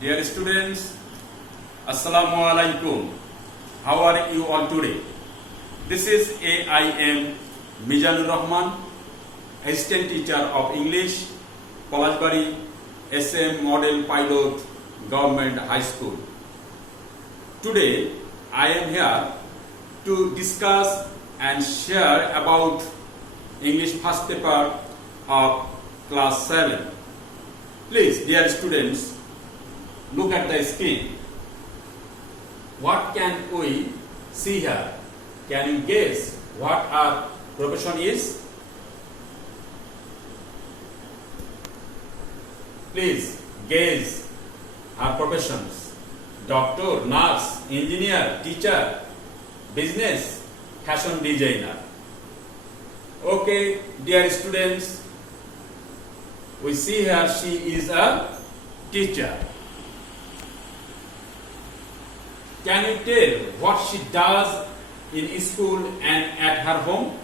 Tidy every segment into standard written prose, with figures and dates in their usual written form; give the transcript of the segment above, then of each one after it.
Dear students, Assalamu alaikum. How are you all today? This is AIM Mizanur Rahman, Assistant Teacher of English, Palajbari SM Model Pilot Government High School. Today, I am here to discuss and share about English first paper of class 7. Please, dear students, look at the screen. What can we see here? Can you guess what our profession is? Please guess our professions. Doctor, nurse, engineer, teacher, business, fashion designer. Okay, dear students, we see here she is a teacher. Can you tell what she does in school and at her home?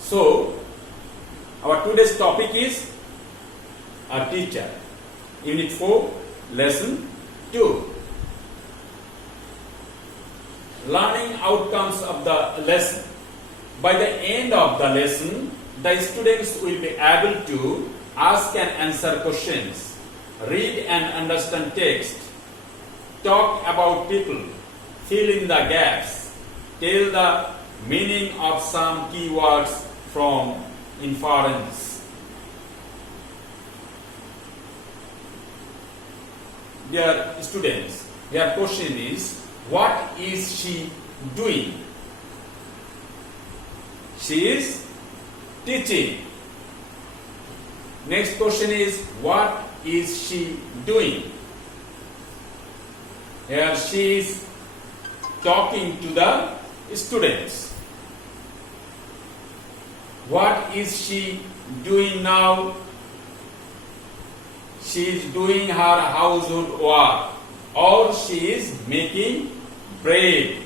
So, our today's topic is a teacher. Unit 4, lesson 2. Learning outcomes of the lesson. By the end of the lesson, the students will be able to ask and answer questions, read and understand text, talk about people, fill in the gaps, tell the meaning of some keywords from inference. Dear students, your question is, what is she doing? She is teaching. Next question is, what is she doing? Here she is talking to the students. What is she doing now? She is doing her household work, or she is making bread.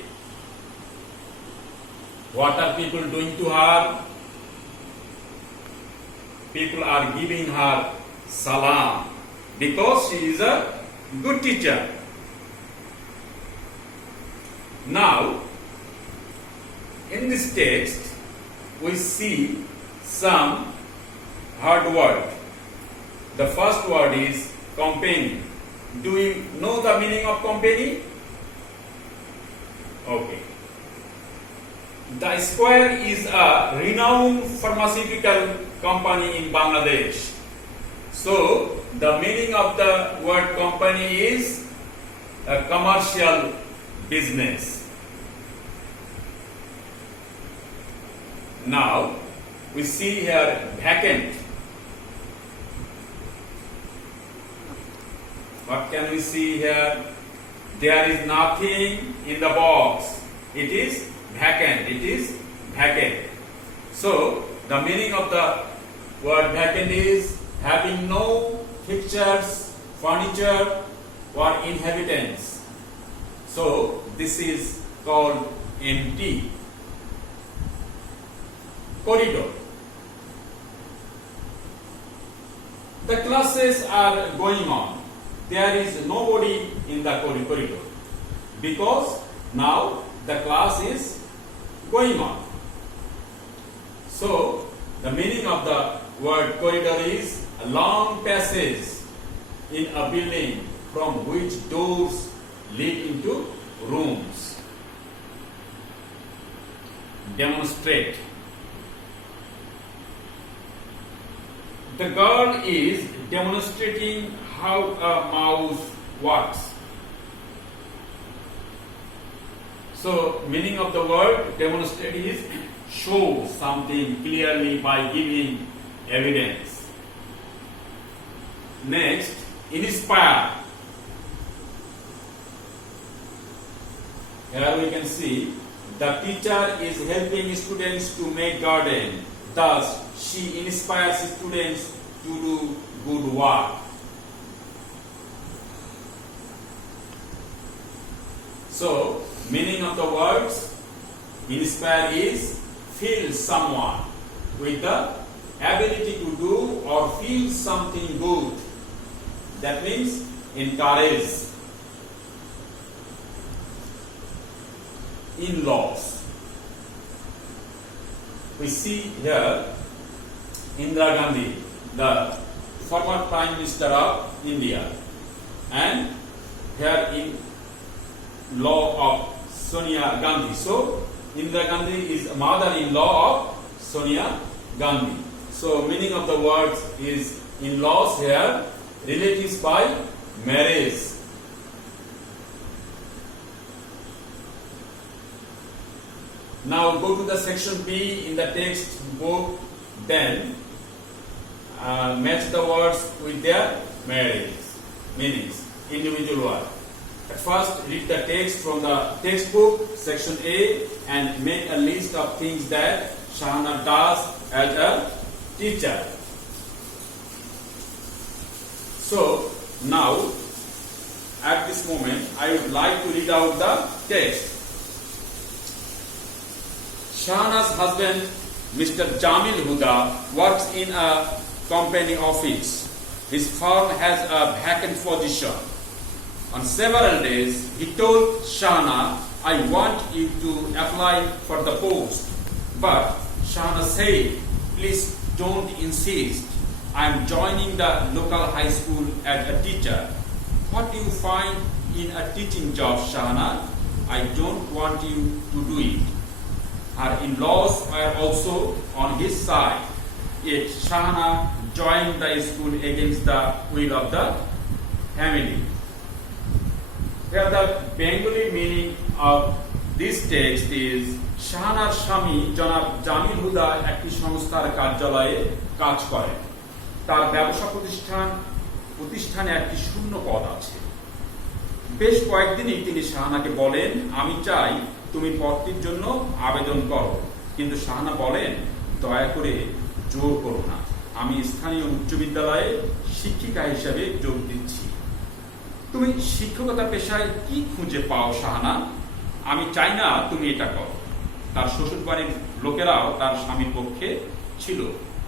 What are people doing to her? People are giving her salam because she is a good teacher. Now, in this text, we see some hard word. The first word is company. Do you know the meaning of company? Okay. The Square is a renowned pharmaceutical company in Bangladesh. So, the meaning of the word company is a commercial business. Now, we see here vacant. What can we see here? There is nothing in the box. It is vacant. It is vacant. So, the meaning of the word vacant is having no fixtures, furniture, or inhabitants. So, this is called empty. Corridor. The classes are going on. There is nobody in the corridor because now the class is going on. So, the meaning of the word corridor is a long passage in a building from which doors lead into rooms. Demonstrate. The girl is demonstrating how a mouse works. So, meaning of the word demonstrate is show something clearly by giving evidence. Next, inspire. Here we can see the teacher is helping students to make garden. Thus, she inspires students to do good work. So, meaning of the words inspire is fill someone with the ability to do feel something good. That means encourage. In-laws. We see here Indira Gandhi, the former Prime Minister of India, and here in law of Sonia Gandhi. So Indira Gandhi is mother-in-law of Sonia Gandhi. So meaning of the words is in-laws here, relatives by marriage. Now go to the section B in the text book, then match the words with their meanings, individual word. At first, read the text from the textbook, section A, and make a list of things that Shahana does as a teacher. So, now, at this moment, I would like to read out the text. Shahana's husband, Mr. Jamil Huda, works in a company office. His firm has a vacant position. On several days, he told Shahana, I want you to apply for the post. But Shahana said, please don't insist. I am joining the local high school as a teacher. What do you find in a teaching job, Shahana? I don't want you to do it. Her in-laws were also on his side. Yet Shahana joined the school against the will of the family. Here the Bengali meaning of this text is Shahanaর স্বামী জনাব জামিল হুদা একটি সংস্থার কার্যালয়ে কাজ করেন। তার ব্যবসা প্রতিষ্ঠানে একটি শূন্য পদ আছে। বেশ কয়েকদিনই তিনি শাহানাকে বলেন, আমি চাই তুমি পদটির জন্য আবেদন করো। কিন্তু শাহানা বলেন, দয়া করে জোর করো না, আমি স্থানীয় উচ্চ বিদ্যালয়ে শিক্ষিকা হিসেবে যোগ দিচ্ছি। তুমি শিক্ষকতা পেশায় কি খুঁজে পাও শাহানা? আমি চাই না তুমি এটা করো। তার শ্বশুরবাড়ির লোকেরাও তার স্বামীর পক্ষে ছিল,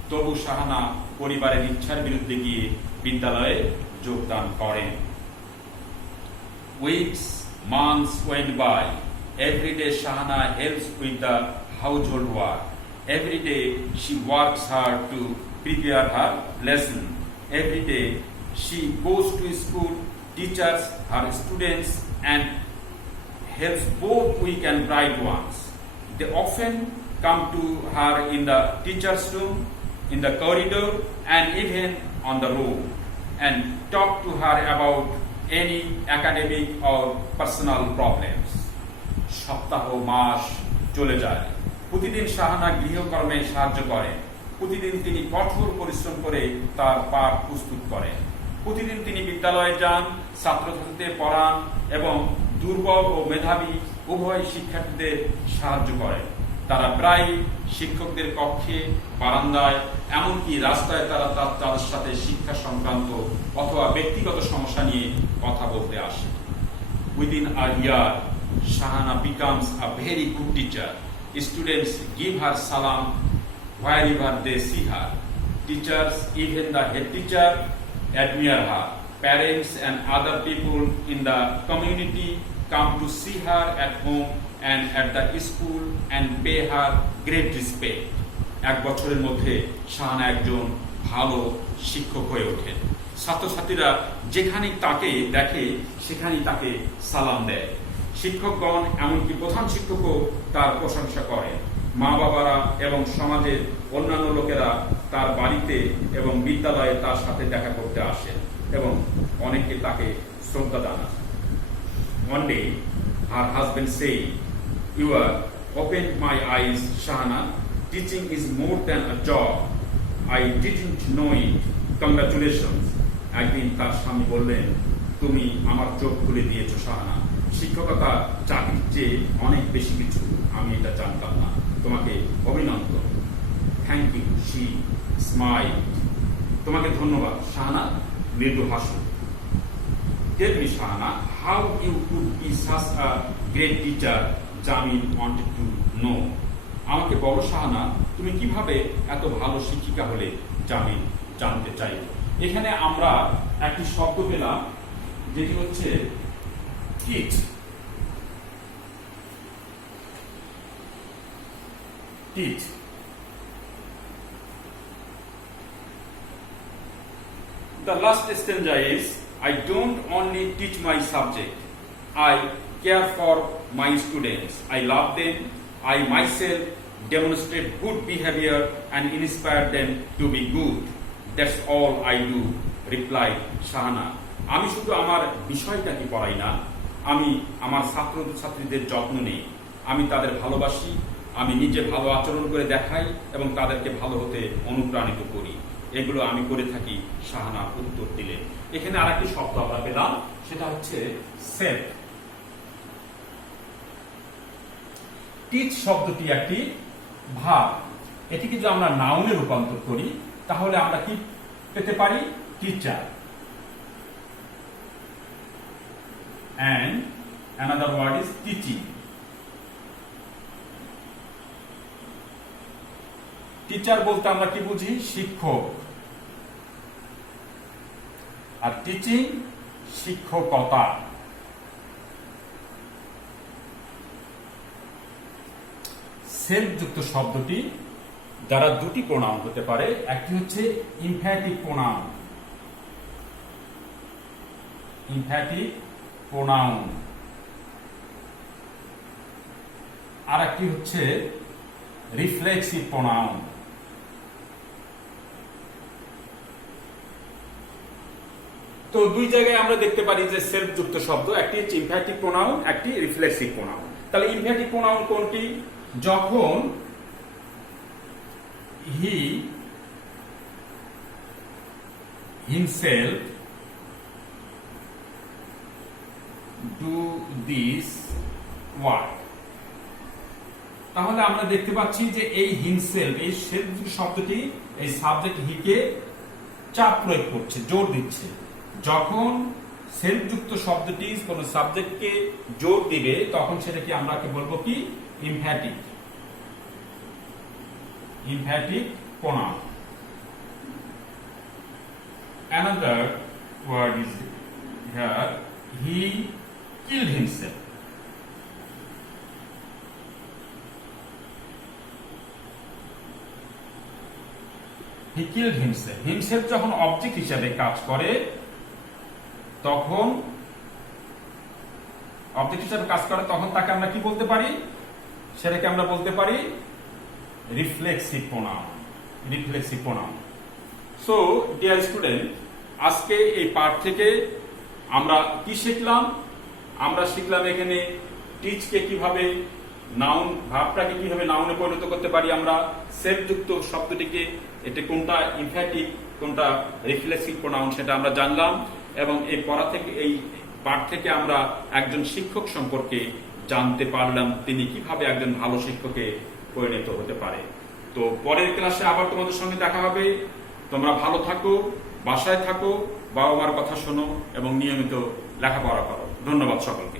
তবু শাহানা পরিবারের ইচ্ছার বিরুদ্ধে গিয়ে বিদ্যালয়ে যোগদান করেন। Weeks, months went by. Every day Shahana helps with the household work. Every day she works hard to prepare her lesson. Every day she goes to school, teaches her students and helps both weak and bright ones. They often come to her in the teacher's room, in the corridor and even on the road and talk to her about any academic or personal problems. সপ্তাহ মাস চলে যায়। প্রতিদিন শাহানা গৃহকর্মে সাহায্য করেন। প্রতিদিন তিনি কঠোর পরিশ্রম করে তার পাঠ প্রস্তুত করেন। প্রতিদিন তিনি বিদ্যালয়ে যান, ছাত্রছাত্রীদের পড়ান এবং দুর্বল ও মেধাবী উভয় শিক্ষার্থীদের সাহায্য করেন। তারা প্রায় শিক্ষকদের কক্ষে, বারান্দায়, এমনকি রাস্তায় তারা তাদের সাথে শিক্ষা সংক্রান্ত অথবা ব্যক্তিগত সমস্যা নিয়ে কথা বলতে আসে। Within a year, Shahana becomes a very good teacher. Students give her salam wherever they see her. Teachers, even the head teacher, admire her. Parents and other people in the community come to see her at home and at the school and pay her great respect. এক বছরের মধ্যে শাহানা একজন ভালো শিক্ষক হয়ে ওঠেন। ছাত্রছাত্রীরা যেখানেই তাকে দেখে সেখানেই তাকে সালাম দেয়। শিক্ষকগণ এমনকি প্রধান শিক্ষকও তার প্রশংসা করে। মা বাবারা এবং সমাজের অন্যান্য লোকেরা তার বাড়িতে এবং বিদ্যালয়ে তার সাথে দেখা করতে আসেন এবং অনেকে তাকে শ্রদ্ধা জানান। One day, her husband said, "You have opened my eyes, Shahana. Teaching is more than a job. I didn't know it. Congratulations." একদিন তার স্বামী বললেন, তুমি আমার চোখ খুলে দিয়েছো শাহানা। শিক্ষকতা চাকরির চেয়ে অনেক বেশি কিছু, আমি এটা জানতাম না। তোমাকে অভিনন্দন। Thank you, she smile. তোমাকে ধন্যবাদ, শাহানা মৃদু হাসো। Tell me, Shahana, how you could be such a great teacher? Jamil wanted to know. আমাকে বলো শাহানা, তুমি কিভাবে এত ভালো শিক্ষিকা হলে? জামিল জানতে চাইব। এখানে আমরা একটি শব্দ পেলাম যেটি হচ্ছে teach. Teach the last stanza is I don't only teach my subject, I care for my students, I love them, I myself demonstrate good behavior and inspire them to be good, that's all I do, replied Shahana. আমি শুধু আমার বিষয়টাকে পড়াই না, আমি আমার ছাত্রছাত্রীদের যত্ন নেই, আমি তাদের ভালোবাসি, আমি নিজে ভালো আচরণ করে দেখাই এবং তাদেরকে ভালো হতে অনুপ্রাণিত করি, এগুলো আমি করে থাকি, শাহানা উত্তর দিলেন। এখানে আরেকটি শব্দ আমরা পেলাম, সেটা হচ্ছে সেলফ। টিচ শব্দটি একটি ভাব, এটিকে যদি আমরা নাউনে রূপান্তর করি তাহলে আমরা কি পেতে পারি? Teacher. and another word is teaching. Teacher বলতে আমরা কি বুঝি? শিক্ষক। আর টিচিং শিক্ষকতা। সেলফ যুক্ত শব্দটি দ্বারা দুটি প্রোনাউন হতে পারে, একটি হচ্ছে ইমফ্যাটিক প্রোনাউন, ইমফ্যাটিক প্রোনাউন, আর একটি হচ্ছে রিফ্লেক্সিভ প্রোনাউন। তো দুই জায়গায় আমরা দেখতে পারি যে সেলফ যুক্ত শব্দ, একটি হচ্ছে ইমফ্যাটিক প্রোনাউন, একটি রিফ্লেক্সিভ প্রোনাউন। তাহলে ইমফ্যাটিক প্রোনাউন কোনটি? যখন he himself do this work. তাহলে আমরা দেখতে পাচ্ছি যে এই হিমসেলফ, এই সেলফ শব্দটি এই সাবজেক্ট হিকে চাপ প্রয়োগ করছে, জোর দিচ্ছে। যখন সেলফ যুক্ত শব্দটি কোন সাবজেক্টকে জোর দিবে তখন সেটাকে আমরা বলবো কি? Emphatic, emphatic pronoun. Another word is here, he killed himself. He killed himself. Himself যখন অবজেক্ট হিসেবে কাজ করে তখন তাকে আমরা কি বলতে পারি? সেটাকে আমরা বলতে পারি reflexive pronoun, reflexive pronoun. So dear student, আজকে এই পাঠ থেকে আমরা কি শিখলাম? আমরা শিখলাম এখানে টিচকে কিভাবে নাউন, ভাবটাকে কিভাবে নাউনে পরিণত করতে পারি আমরা, সেলফ যুক্ত শব্দটিকে এটা কোনটা ইমফ্যাটিক কোনটা রিফ্লেক্সিভ প্রোনাউন সেটা আমরা জানলাম, এবং এই পড়া থেকে, এই পাঠ থেকে আমরা একজন শিক্ষক সম্পর্কে জানতে পারলাম, তিনি কিভাবে একজন ভালো শিক্ষকে পরিণত হতে পারে। তো পরের ক্লাসে আবার তোমাদের সঙ্গে দেখা হবে। তোমরা ভালো থাকো, বাসায় থাকো, বাবা মার কথা শোনো এবং নিয়মিত লেখাপড়া করো। ধন্যবাদ সকলকে।